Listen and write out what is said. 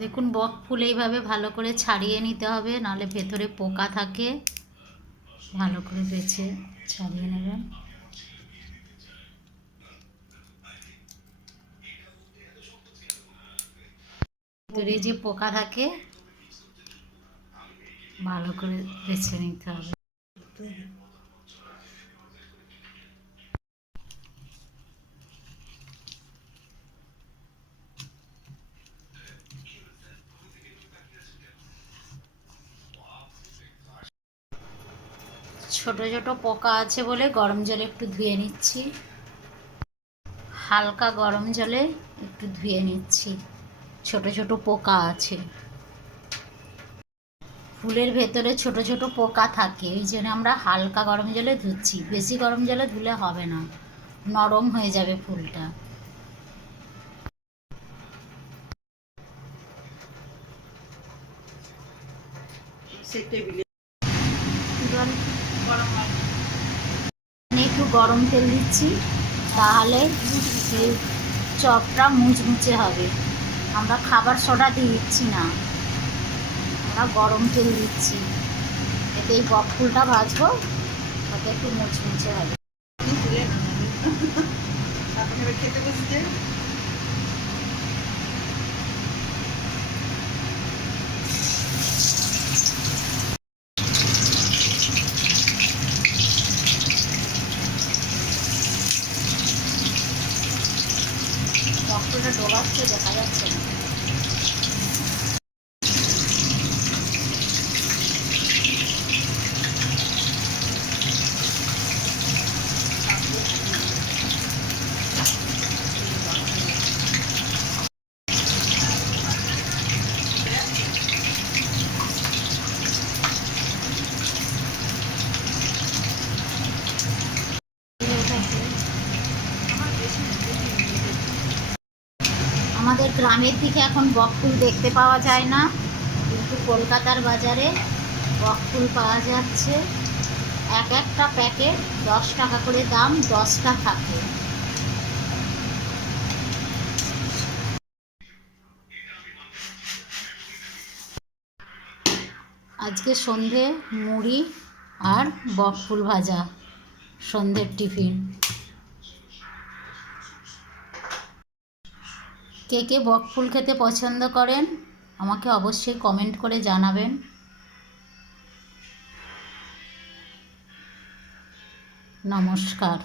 দেখুন বক ফুল এইভাবে ভালো করে ছাড়িয়ে নিতে হবে, নাহলে ভেতরে পোকা থাকে। ভালো করে বেছে ছাড়িয়ে নেবেন। ভেতরে যে পোকা থাকে ভালো করে বেছে নিতে হবে। ছোট ছোট পোকা আছে বলে গরম জলে একটু ধুয়ে নিচ্ছি। হালকা গরম জলে একটু ধুয়ে নিচ্ছি, ছোট ছোট পোকা আছে। ফুলের ভেতরে ছোট ছোট পোকা থাকে, এই জন্য আমরা হালকা গরম জলে ধুচ্ছি। বেশি গরম জলে ধুলে হবে না, নরম হয়ে যাবে ফুলটা। একটু গরম তেল দিচ্ছি, তাহলে চপটা মুচমুচে হবে। আমরা খাবার সোডা দিচ্ছি না, আমরা গরম তেল দিচ্ছি। এতে এই বক ফুলটা ভাজবো, তাতে একটু মুচমুচে হবে। খেতে বসছে। বক ফুলটা ডোবাচ্ছে, দেখা যাচ্ছে না। আমাদের গ্রামের দিকে এখন বক ফুল দেখতে পাওয়া যায় না, কিন্তু কলকাতার বাজারে বক ফুল পাওয়া যাচ্ছে। এক একটা প্যাকেট 10 টাকা করে দাম, 10টা থাকে। আজকে সন্ধে মুড়ি আর বক ফুল ভাজা, সন্ধ্যের টিফিন। কে কে বক ফুল খেতে পছন্দ করেন আমাকে অবশ্যই কমেন্ট করে জানাবেন। নমস্কার।